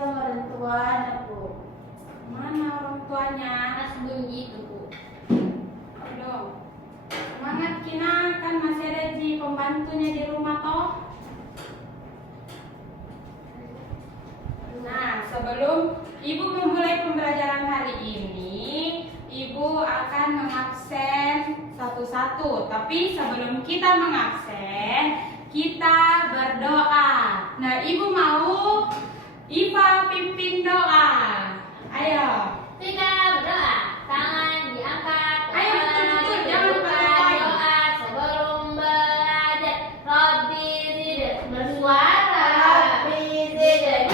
sama orang tuanya, Bu. Mana orang tuanya? Sembunyi itu, Bu. Aduh. Semangat Kina, kan masih ada pembantunya di rumah toh. Nah, sebelum Ibu memulai pembelajaran hari ini, Ibu akan mengabsen satu-satu. Tapi sebelum kita mengabsen, kita berdoa. Nah, Ibu mau Iva pimpin doa. Ayo. Kita berdoa. Tangan diangkat. Ayo, betul-betul. Jangan lupa doa sebelum belajar. Rabbi zidni bersuara. Rabbi zidni.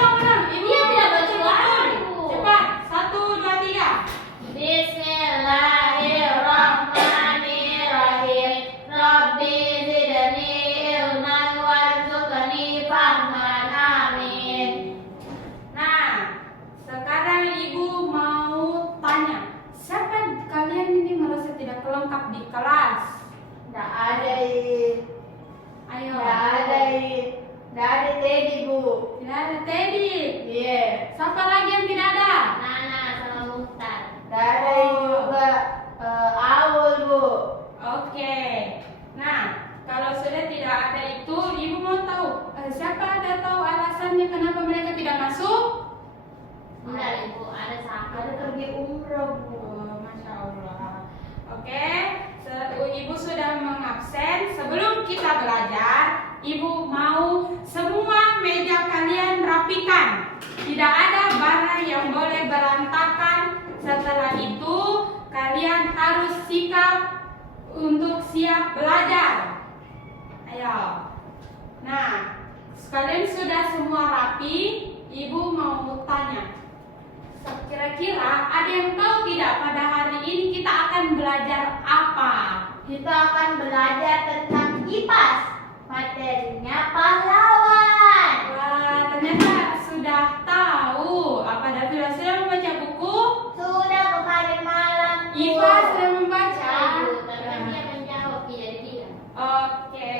Ulang. Ibu Dia tidak bersuara, Bu. cepat. 1, 2, 3. Bismillahirrahmanirrahim. Rabbi zidni ilman warzuqni fahman. Amin. Nah, sekarang Ibu mau tanya, siapa kalian ini merasa tidak lengkap di kelas? Nggak ada ini. Ayo. Nggak ada Teddy, Bu. Tidak ada Teddy. Iya. Siapa lagi yang tidak ada? Nana sama Muhtar. Nggak ada juga Awul, Bu. Oke. Nah, kalau sudah tidak ada itu, Ibu mau tahu siapa ada tahu alasannya kenapa mereka tidak masuk? Bentar, Ibu, ada sakit. Ada pergi umroh, Bu. Oh, Masya Allah. Oke, Ibu sudah mengabsen. Sebelum kita belajar, Ibu mau semua meja kalian rapikan. Tidak ada barang yang boleh berantakan. Setelah itu, kalian harus sikap untuk siap belajar. Ayo. Nah, kalian sudah semua rapi. Ibu mau tanya. Kira-kira ada yang tahu tidak pada hari ini kita akan belajar apa? Kita akan belajar tentang kipas. Materinya pahlawan. Wah, ternyata sudah tahu. Apa Davila sudah membaca buku? Sudah kemarin malam, Bu. Iva sudah membaca. Ibu, tapi dia menjawab tidak dia. Oke,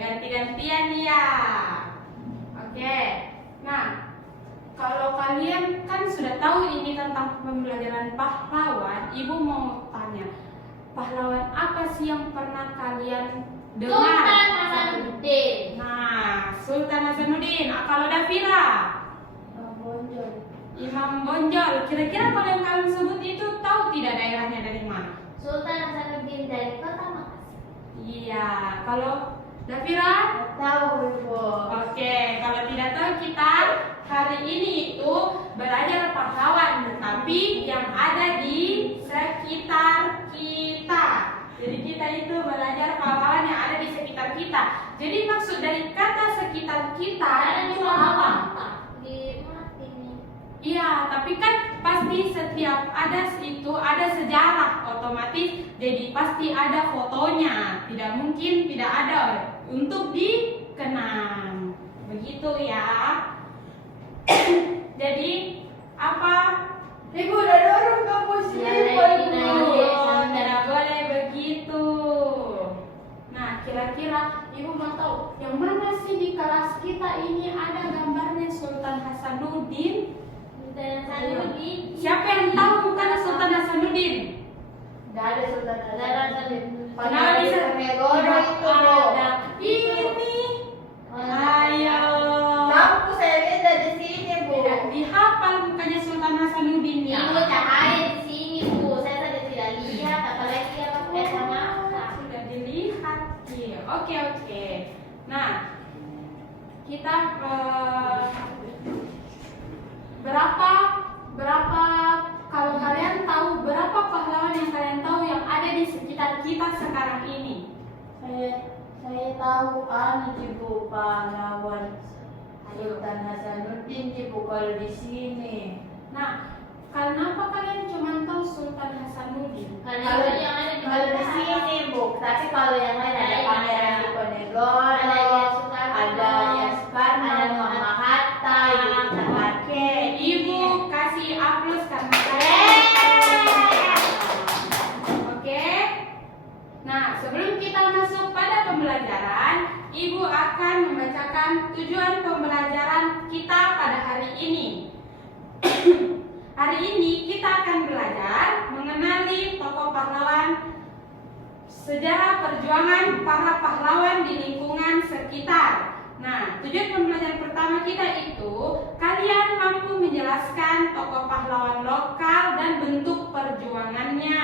ganti-gantian ya. Oke. Nah, kalau kalian kan sudah tahu ini tentang pembelajaran pahlawan, Ibu mau tanya, pahlawan apa sih yang pernah kalian dengar? Sultan Hasanuddin. Nah, Sultan Hasanuddin. Kalau Davira, Bonjol. Imam Bonjol. Kira-kira kalau yang kalian sebut itu tahu tidak daerahnya dari mana? Sultan Hasanuddin dari Kota Makassar. Iya. Kalau Davira? Tahu, Bu. Oke, kalau tidak tahu kita hari ini itu belajar pahlawan, tetapi yang ada di sekitar kita. Jadi kita itu belajar pahlawan yang ada di sekitar kita. Jadi maksud dari kata sekitar kita itu apa? Di mana ini? Iya, tapi kan pasti setiap ada itu ada sejarah otomatis. Jadi pasti ada fotonya. Tidak mungkin tidak ada untuk dikenang. Begitu ya. Jadi apa? Ibu udah dorong kamu sini, Tidak boleh begitu. Nah, kira-kira Ibu mau tahu yang mana sih di kelas kita ini ada gambarnya Sultan Hasanuddin? Sultan Hasanuddin. Siapa yang tahu bukan Sultan Hasanuddin? Nggak ada Sultan Hasanuddin. Nah, Padahal di bisa Negoro itu, Bu. ada. Ini. Ayo. Lampu saya lihat dari sini, Bu. Tidak dihafal bukannya Sultan Hasanuddin ya? Ibu cahaya di sini, Bu. Saya saja tidak lihat, apalagi dia pakai kacamata. Sudah dilihat. Iya. Oke. Nah, kita berapa kalau kalian tahu berapa pahlawan yang kalian tahu yang ada di sekitar kita sekarang ini? Saya tahu Bu, pahlawan Sultan Hasanuddin, Bu, kalau di sini. Nah, kenapa kalian cuma tahu Sultan Hasanuddin? Kalau yang ada di Kalau di sini, Bu, tapi kalau yang lain ada Pangeran Diponegoro, ada Soekarno, ada Muhammad Hatta, Ibu kita pakai. Ibu kasih aplaus karena Oke. Nah, sebelum kita masuk pada pembelajaran, Ibu akan membacakan tujuan pembelajaran kita pada hari ini. Hari ini kita akan belajar mengenali tokoh pahlawan, sejarah perjuangan para pahlawan di lingkungan sekitar. Nah, tujuan pembelajaran pertama kita itu, kalian mampu menjelaskan tokoh pahlawan lokal dan bentuk perjuangannya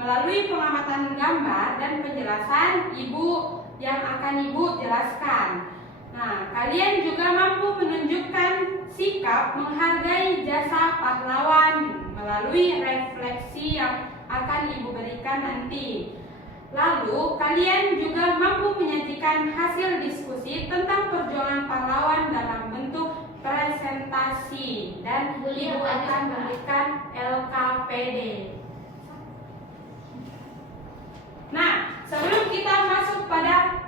melalui pengamatan gambar dan penjelasan ibu yang akan ibu jelaskan. Nah, kalian juga mampu menunjukkan sikap menghargai jasa pahlawan melalui refleksi yang akan ibu berikan nanti. Lalu, kalian juga mampu menyajikan hasil diskusi tentang perjuangan pahlawan dalam bentuk presentasi dan ibu akan memberikan LKPD. Nah, sebelum kita masuk pada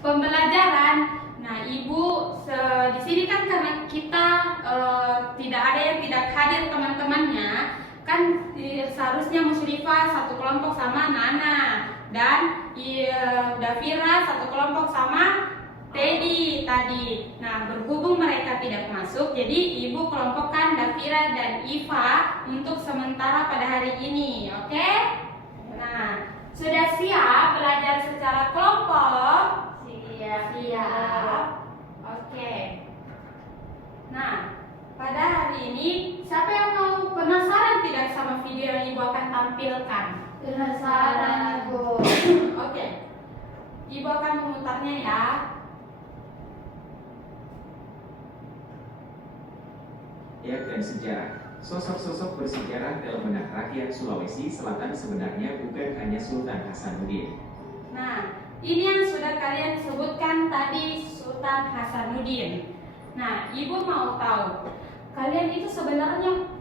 pembelajaran, nah ibu di sini kan karena kita tidak ada yang tidak hadir teman-temannya, kan seharusnya Musyrifah satu kelompok sama Nana dan Davira satu kelompok sama Teddy tadi. Nah, berhubung mereka tidak masuk, jadi ibu kelompokkan Davira dan Iva untuk sementara pada hari ini, oke? Nah, sudah siap belajar secara kelompok? Siap. Oke. Nah, pada hari ini siapa yang mau penasaran tidak sama video yang ibu akan tampilkan? Penasaran, Ibu. Oke. Ibu akan memutarnya ya. Ya, dan sejarah. Sosok-sosok bersejarah dalam benak rakyat Sulawesi Selatan sebenarnya bukan hanya Sultan Hasanuddin. Nah, ini yang sudah kalian sebutkan tadi, Sultan Hasanuddin. Nah, ibu mau tahu, kalian itu sebenarnya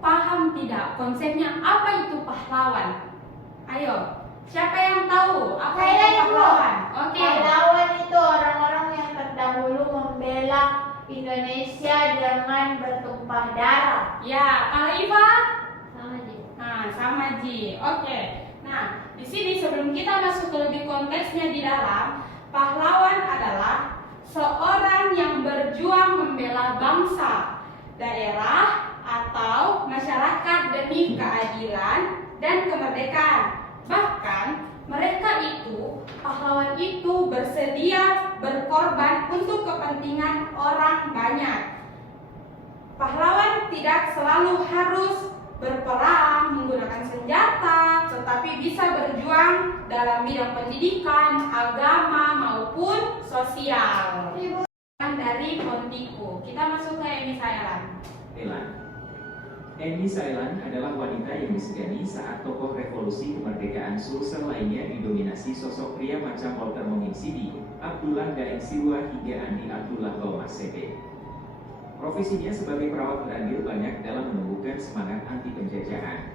paham tidak konsepnya apa itu pahlawan? Ayo, siapa yang tahu apa Saya, itu Ibu. pahlawan? Oke. Pahlawan itu orang-orang yang terdahulu membela Indonesia dengan bertumpah darah. Ya, kalau Iva? Sama Ji. Nah, sama Ji. Oke. Nah, di sini sebelum kita masuk ke lebih konteksnya di dalam, pahlawan adalah seorang yang berjuang membela bangsa, daerah, atau masyarakat demi keadilan dan kemerdekaan. Bahkan mereka itu, pahlawan itu bersedia berkorban untuk kepentingan orang banyak. Pahlawan tidak selalu harus berperang menggunakan senjata, tetapi bisa berjuang dalam bidang pendidikan, agama, maupun sosial. Ibu. Dari Pontiku, kita masuk ke Emi Saelan. Elan. Eni Saelan adalah wanita yang disegani saat tokoh revolusi kemerdekaan Sulsel lainnya didominasi sosok pria macam Walter Monginsidi, Abdullah Daeng Sirwa hingga Andi Abdullah Baumasebe. Profesinya sebagai perawat berandil banyak dalam menumbuhkan semangat anti penjajahan.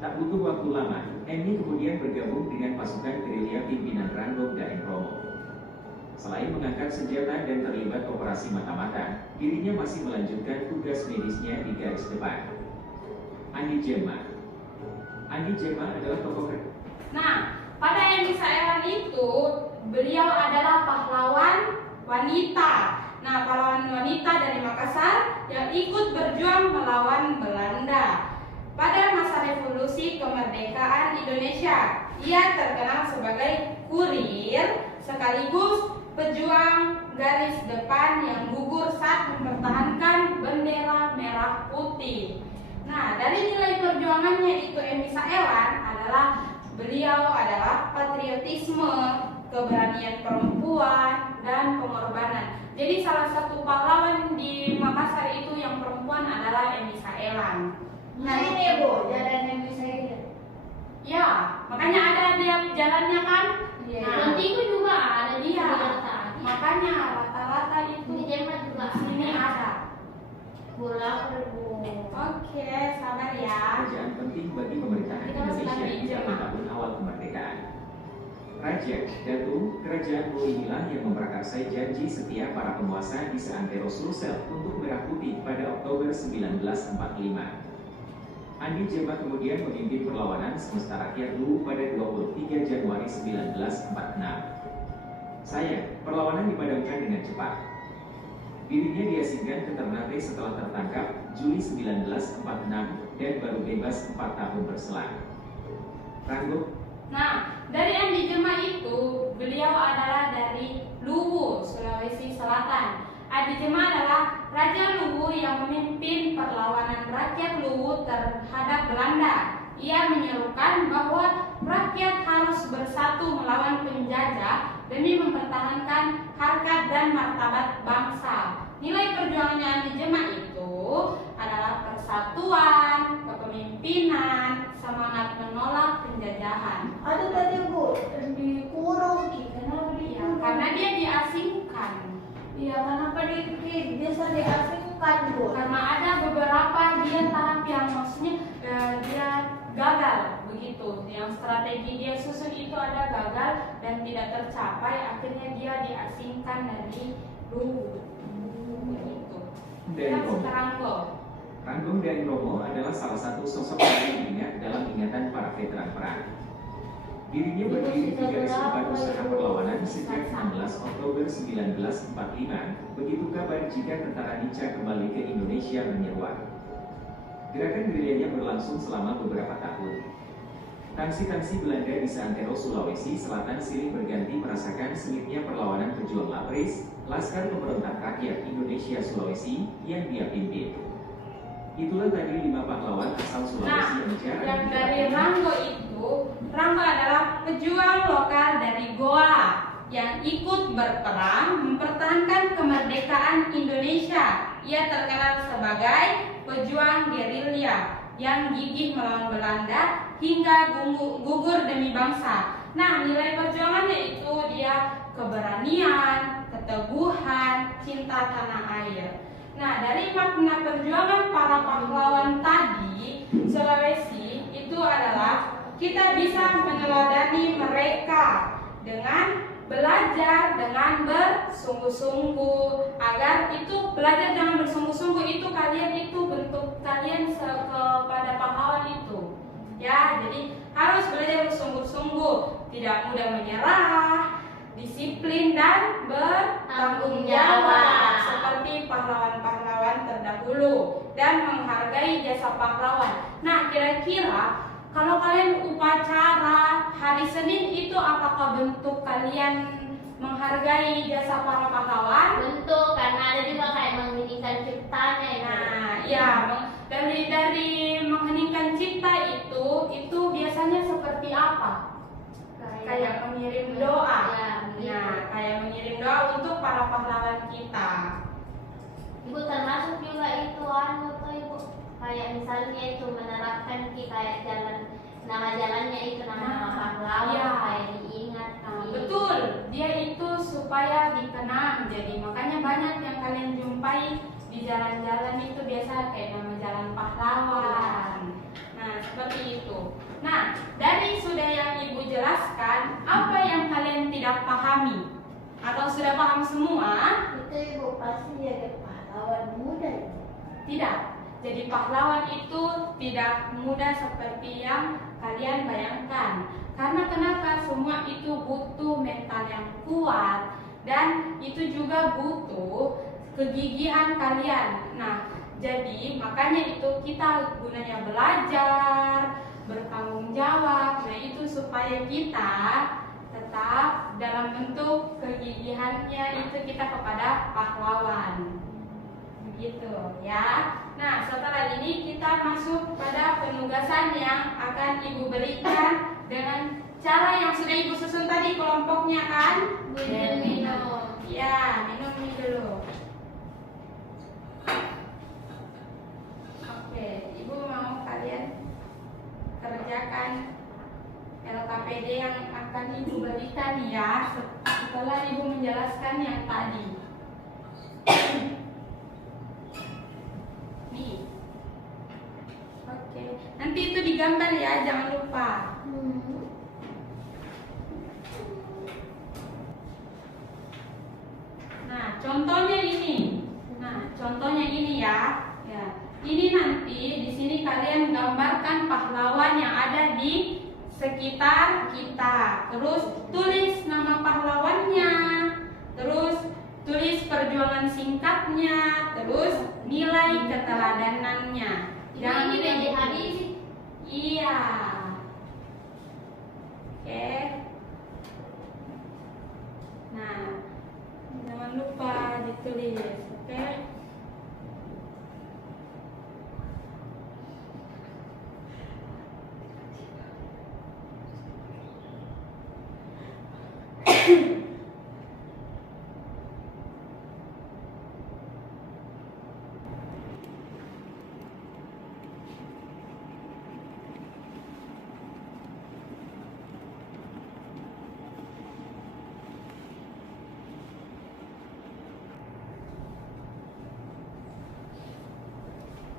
Tak butuh waktu lama, Eni kemudian bergabung dengan pasukan gerilya pimpinan Ranggok Daeng Romo. Selain mengangkat senjata dan terlibat operasi mata-mata, dirinya masih melanjutkan tugas medisnya di garis depan. Andi Jema. Andi Jema adalah tokoh. Nah, pada Eni Saelan itu, beliau adalah pahlawan wanita. Nah, pahlawan wanita dari Makassar yang ikut berjuang melawan Belanda. Pada masa revolusi kemerdekaan Indonesia, ia terkenal sebagai kurir sekaligus pejuang garis depan yang gugur saat mempertahankan bendera merah putih. Nah, dari nilai perjuangannya itu Eni Saelan adalah beliau adalah patriotisme, keberanian perempuan, dan pengorbanan. Jadi salah satu pahlawan di Makassar itu yang perempuan adalah Eni Saelan. Nah, ini Ibu, jalan yang bisa ini. Ya, makanya ada dia jalannya kan? Iya. Nah, Pontiku juga ada di Iya. Jakarta. makanya rata-rata itu Di Jerman juga di sini ada. Bola berbu. Oke, sabar ya. Kerajaan penting bagi pemerintahan Kita masih Indonesia lagi di tahun-tahun awal kemerdekaan. Raja Datu, Kerajaan Bulu inilah yang memprakarsai janji setia para penguasa di seantero Sulsel untuk Merah Putih pada Oktober 1945. Andi Jema kemudian memimpin perlawanan semesta rakyat dulu pada 23 Januari 1946. Sayang, perlawanan dipadamkan dengan cepat. Dirinya diasingkan ke Ternate setelah tertangkap Juli 1946 dan baru bebas 4 tahun berselang. Ranggo. Nah, dari Andi Jema itu, beliau adalah dari Luwu, Sulawesi Selatan. Andi Jema adalah Raja Luwu yang memimpin perlawanan rakyat Luwu terhadap Belanda. Ia menyerukan bahwa rakyat harus bersatu melawan penjajah demi mempertahankan harkat dan martabat bangsa. Nilai perjuangannya Andi Jema itu adalah persatuan, kepemimpinan, semangat menolak penjajahan. Ada tadi Bu, dikurung Ki, kenapa Ya, dikurung? karena dia diasingkan. Iya, kenapa biasa diasingkan Bu? Karena ada beberapa dia tahap yang maksudnya dia gagal begitu. Yang strategi dia susun itu ada gagal dan tidak tercapai, akhirnya dia diasingkan dari Luwu. Begitu. Dan Dan Romo. Ranggo. Ranggo dan Romo adalah salah satu sosok yang diingat dalam ingatan para veteran perang. Dirinya berdiri di garis depan usaha perlawanan sejak 16 Oktober 1945, begitu kabar jika tentara Nica kembali ke Indonesia menyeruak. Gerakan gerilyanya berlangsung selama beberapa tahun. Tangsi-tangsi Belanda di seantero Sulawesi Selatan silih berganti merasakan sengitnya perlawanan pejuang Lapres, Laskar Pemberontak Rakyat Indonesia Sulawesi, yang dia pimpin. Itulah tadi 5 pahlawan asal Sulawesi Yang dari Ranggo itu, Ranggo adalah pejuang lokal dari Goa yang ikut berperang mempertahankan kemerdekaan Indonesia. Ia terkenal sebagai pejuang gerilya yang gigih melawan Belanda hingga gugur demi bangsa. Nah, nilai perjuangannya itu dia keberanian, keteguhan, cinta tanah air. Nah, dari makna perjuangan para pahlawan tadi, Sulawesi itu adalah kita bisa meneladani mereka dengan belajar dengan bersungguh-sungguh, agar itu belajar dengan bersungguh-sungguh itu kalian itu bentuk kalian kepada pahlawan itu. Ya, jadi harus belajar bersungguh-sungguh, tidak mudah menyerah, disiplin dan bertanggung jawab seperti pahlawan-pahlawan terdahulu dan menghargai jasa pahlawan. Nah, kira-kira kalau kalian upacara hari Senin itu apakah bentuk kalian menghargai jasa para pahlawan? Bentuk, karena ada juga kayak mengheningkan ciptanya itu. Nah, ya, dari mengheningkan cipta itu biasanya seperti apa? Kayak mengirim doa. Ya, begitu. Nah, kayak mengirim doa untuk para pahlawan kita. Ibu termasuk juga itu tuh Ibu, kayak misalnya itu menerapkan kayak nama jalannya itu nama-nama pahlawan, Iya. kayak diingat. Nah, betul, dia itu supaya dikenang. Jadi makanya banyak yang kalian jumpai di jalan-jalan itu biasa kayak nama jalan pahlawan. Nah, seperti itu. Nah, dari sudah yang Ibu jelaskan, apa yang kalian tidak pahami? Atau sudah paham semua? Itu Ibu pasti jadi pahlawan muda. Tidak. Jadi pahlawan itu tidak mudah seperti yang kalian bayangkan. Karena kenapa? Semua itu butuh mental yang kuat dan itu juga butuh kegigihan kalian. Nah, jadi makanya itu kita gunanya belajar, bertanggung jawab. Nah, itu supaya kita tetap dalam bentuk kegigihannya itu kita kepada pahlawan. Begitu ya. Nah, setelah ini kita masuk pada penugasan yang akan Ibu berikan dengan cara yang sudah Ibu susun tadi kelompoknya kan? Minum. Ya, minum ini dulu. Oke, Ibu mau kalian kerjakan LKPD yang akan Ibu berikan ya setelah Ibu menjelaskan yang tadi. Nih. Oke, nanti itu digambar ya, jangan lupa. Nah, contohnya ini. Nah, contohnya ini ya. Ya. Ini nanti di sini kalian gambarkan pahlawan yang ada di sekitar kita. Terus tulis nama pahlawannya. Terus tulis perjuangan singkatnya. Terus nilai keteladanannya. Ini BJ Habibie sih. Iya. Oke. Nah, jangan lupa ditulis, oke?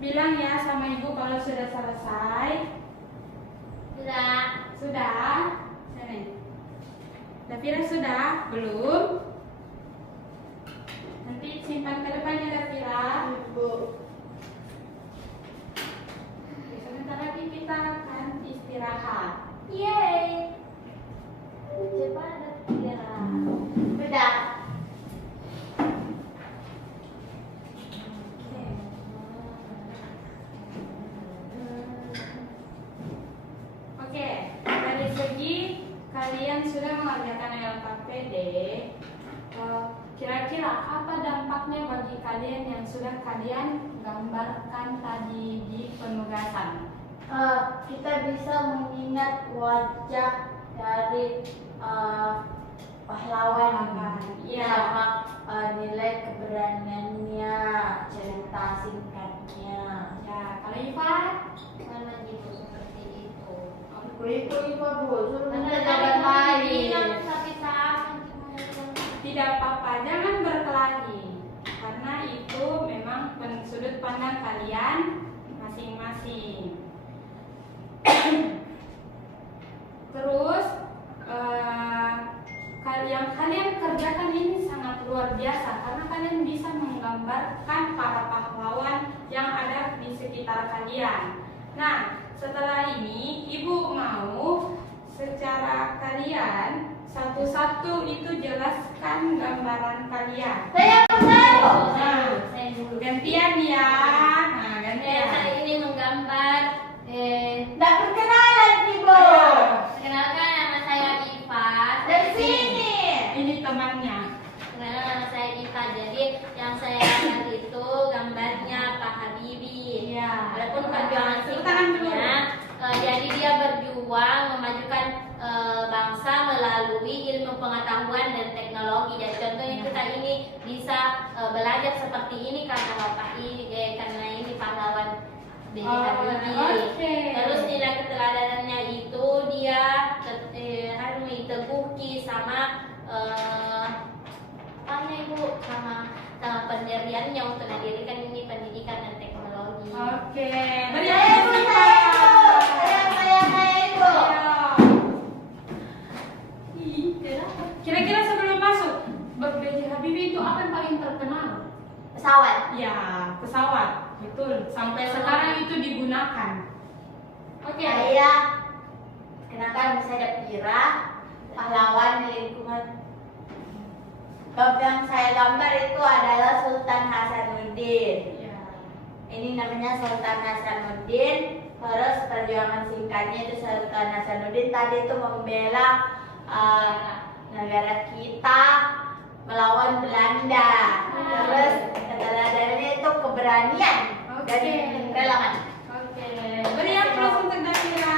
Bilang ya sama ibu kalau sudah selesai. Sudah. Sudah? Sini. Davira sudah? Belum? Nanti simpan ke depannya Davira. Ibu. Sebentar lagi kita akan istirahat. Yeay. Coba ada tiga. Sudah. Oke, dari segi kalian sudah mengerjakan LKPD, kira-kira apa dampaknya bagi kalian yang sudah kalian gambarkan tadi di penugasan? Kita bisa mengingat wajah dari pahlawan, Iya. sama nilai keberaniannya, cerita singkatnya. Ya, kalau Ivan, Mana gitu seperti itu. Ibu, suruh Mana minta tadi jawaban mau lain. dibilang tapi sama. tidak apa-apa, jangan berkelahi, karena itu memang sudut pandang kalian masing-masing. Terus yang kalian kerjakan ini sangat luar biasa karena kalian bisa menggambarkan para pahlawan yang ada di sekitar kalian. Nah, setelah ini ibu mau secara kalian satu-satu itu jelaskan gambaran kalian. Saya mau. Saya dulu. Gantian ya. Nah, gantian. Saya ini menggambar. Nggak perkenalan, Ibu. Ayo. Kenalkan nama saya Iva. Dari sini. Ini temannya. Kenalkan nama saya Iva. Jadi yang saya gambar itu gambarnya Pak Habibie. Iya. Walaupun perjuangan Tepuk tangan dulu. singkatnya, jadi dia berjuang memajukan bangsa melalui ilmu pengetahuan dan teknologi. Jadi contohnya kita ini bisa belajar seperti ini karena bapak ini, karena ini pahlawan B.J. Habibie. Oke. Terus nilai keteladanannya itu dia teguh sama apa ibu sama pendiriannya untuk mendirikan ini pendidikan dan teknologi. Oke. Beri Saya aplaus, Ibu, Iva. saya Ibu. Ayo. Ih, kenapa? Kira-kira sebelum masuk, B.J. Habibie itu apa yang paling terkenal? Pesawat. Ya, pesawat. Betul. Sampai sekarang itu digunakan. Oke. Saya kenalkan saya Davira, pahlawan di lingkungan. Yang saya gambar itu adalah Sultan Hasanuddin. Ya. Ini namanya Sultan Hasanuddin. Terus perjuangan singkatnya itu Sultan Hasanuddin tadi itu membela negara kita melawan Belanda. Terus keteladanannya itu keberanian dan Oke. relawan. Oke. Beri aplaus untuk Davira.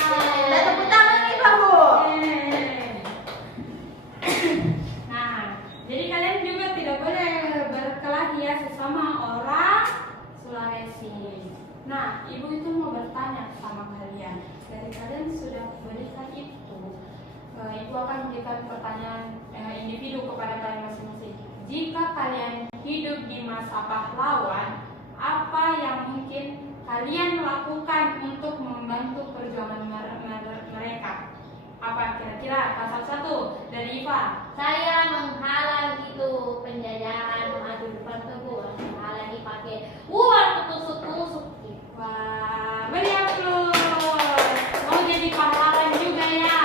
Dan tepuk tangan nih Pak Bu. Nah, jadi kalian juga tidak boleh berkelahi ya sesama orang Sulawesi. Nah, ibu itu mau bertanya sama kalian. Dari kalian sudah berikan itu, ibu akan memberikan pertanyaan individu kepada kalian masing-masing. Jika kalian hidup di masa pahlawan, apa yang mungkin kalian lakukan untuk membantu perjuangan mereka? Apa kira-kira? Pasal 1 dari Iva. Saya menghalangi itu penjajahan maju depan teguh, menghalangi pakai uang tusuk-tusuk. Wah, beri aplaus. Mau jadi pahlawan juga ya.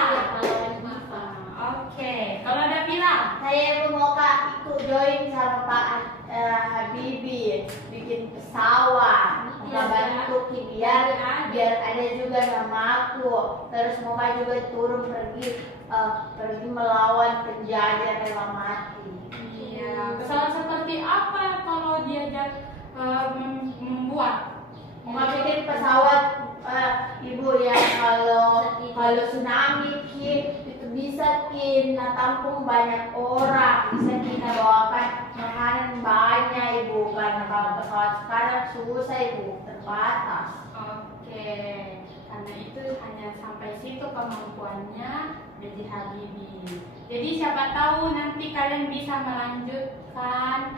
Ki, biar ada juga nama aku. Terus Moka juga turun pergi melawan penjajah rela mati. Iya, pesawat seperti apa kalau diajak membuat? Moka bikin pesawat Ibu yang kalau tsunami Ki, itu bisa Ki tampung banyak orang, bisa kita bawakan makanan banyak Ibu, karena kalau pesawat sekarang susah Ibu, terbatas. Oke, karena itu hanya sampai situ kemampuannya B.J. Habibie. Jadi siapa tahu nanti kalian bisa melanjutkan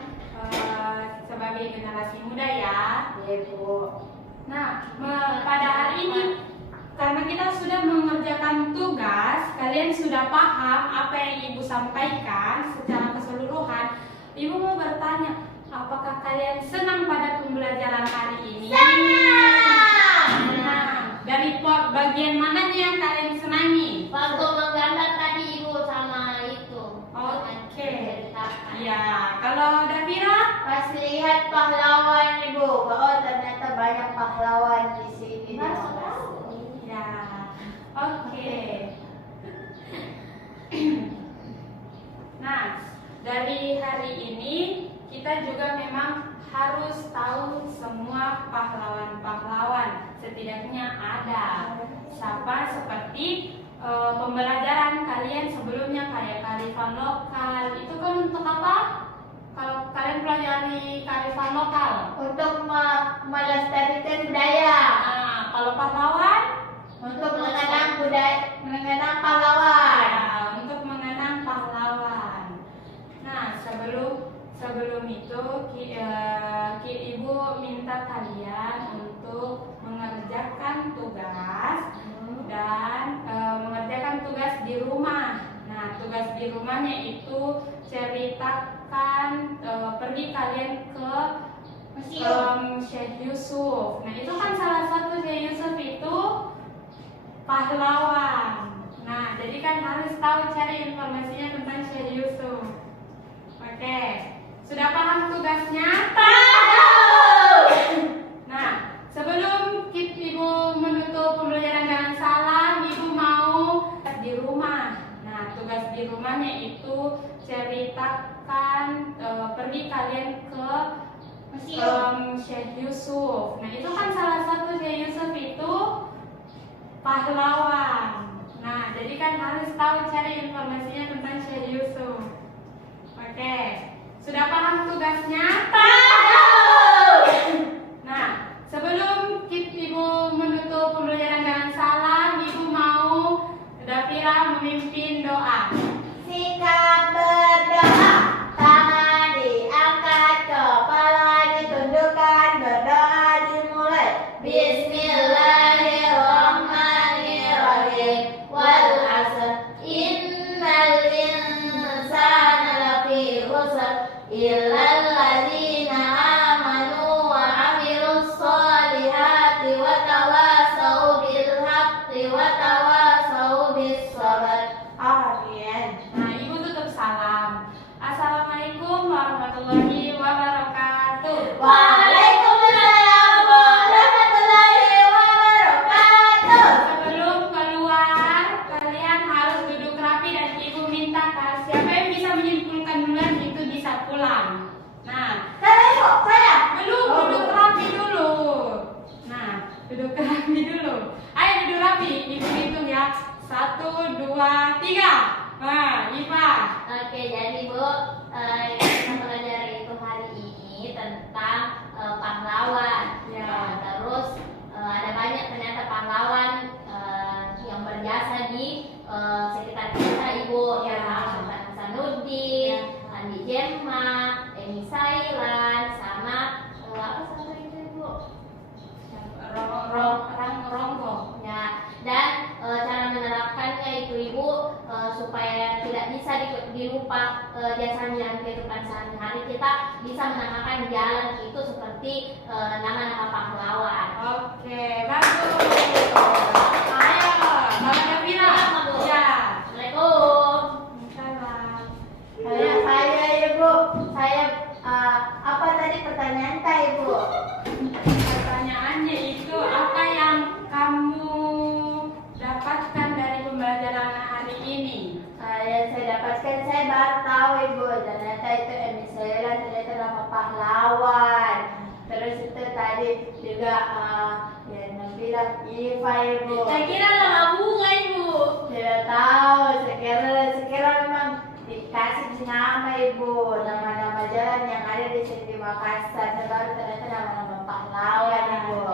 sebagai generasi muda ya. Iya Bu. Nah, pada hari ini karena kita sudah mengerjakan tugas, kalian sudah paham apa yang Ibu sampaikan secara keseluruhan. Ibu mau bertanya, apakah kalian senang pada pembelajaran hari ini? Nah, dari bagian mananya yang kalian senangi? Waktu menggambar tadi Ibu sama itu. Oke. Ya, kalau Davira? Pas lihat pahlawan Ibu, oh ternyata banyak pahlawan di sini. Ya, oke. Nah, dari hari ini kita juga memang harus tahu semua pahlawan-pahlawan. Setidaknya ada siapa seperti pembelajaran kalian sebelumnya kayak kearifan lokal. Itu kan untuk apa? Kalau kalian pelajari kearifan lokal Untuk melestarikan budaya, kalau pahlawan untuk mengenang budaya, mengenang pahlawan. untuk mengenang pahlawan. Nah, sebelum itu Ibu minta kalian untuk mengerjakan tugas dan mengerjakan tugas di rumah. Nah, tugas di rumahnya itu ceritakan pergi kalian ke Syekh Yusuf. Nah, itu kan salah satu Syekh Yusuf itu pahlawan. Nah, jadi kan harus tahu cari informasinya tentang Syekh Yusuf. Oke, sudah paham tugasnya? Nah, sebelum Ibu menutup pembelajaran jangan salah, Ibu mau di rumah. Nah, tugas di rumahnya itu ceritakan pergi kalian ke Syekh Yusuf. Nah, itu kan salah satu Syekh Yusuf itu pahlawan. Nah, jadi kan harus tahu cari informasinya tentang Syekh Yusuf. Oke, sudah paham tugasnya? Nah, sebelum Ibu menutup pembelajaran jangan salah, Ibu mau Davira memimpin doa. Sikap berdoa, tangan diangkat, kepala ditundukkan, berdoa dimulai. Bismillahirrahmanirrahim. Wal 'asr, innal insana lafi khusr, illal ladzina amanu wa 'amilus sholihati wa tawasau bil haqqi wa tawasau bis sabr. Amin. Nah, Ibu tutup salam. Assalamualaikum warahmatullahi wabarakatuh. Waalaikumsalam warahmatullahi wabarakatuh. Sebelum keluar, kalian harus duduk rapi dan Ibu minta siapa yang bisa menyimpulkan duluan itu bisa pulang. Nah, Saya. belum duduk rapi dulu. Nah, duduk rapi dulu. Ayo duduk rapi. Ibu hitung ya. 1, 2, 3. Nah, Iva. Oke, jadi Bu, kita belajar itu hari ini tentang pahlawan. Ya. Terus ada banyak ternyata pahlawan yang berjasa di sekitar kita, Ibu. Ya. Sultan Hasanuddin, Andi Jemma, Eni Sailan, sama apa satu itu Ibu? Ronggo. Ya, dan cara menerapkannya itu Ibu supaya tidak bisa dilupa jasanya dalam kehidupan sehari-hari, kita bisa menamakan jalan itu seperti nama-nama pahlawan. Oke, bagus. Ayo, Mama Davira. Ya. Assalamualaikum. Salam. Saya Ibu. Saya apa tadi pertanyaan Ibu? Pertanyaannya itu pahlawan. Terus itu tadi juga yang bilang Iva Ibu. Saya kira nama bunga Ibu. Tidak tahu, sekira memang dikasih nama Ibu, nama-nama jalan yang ada di sini di Makassar. Sebab ternyata nama-nama pahlawan Ibu.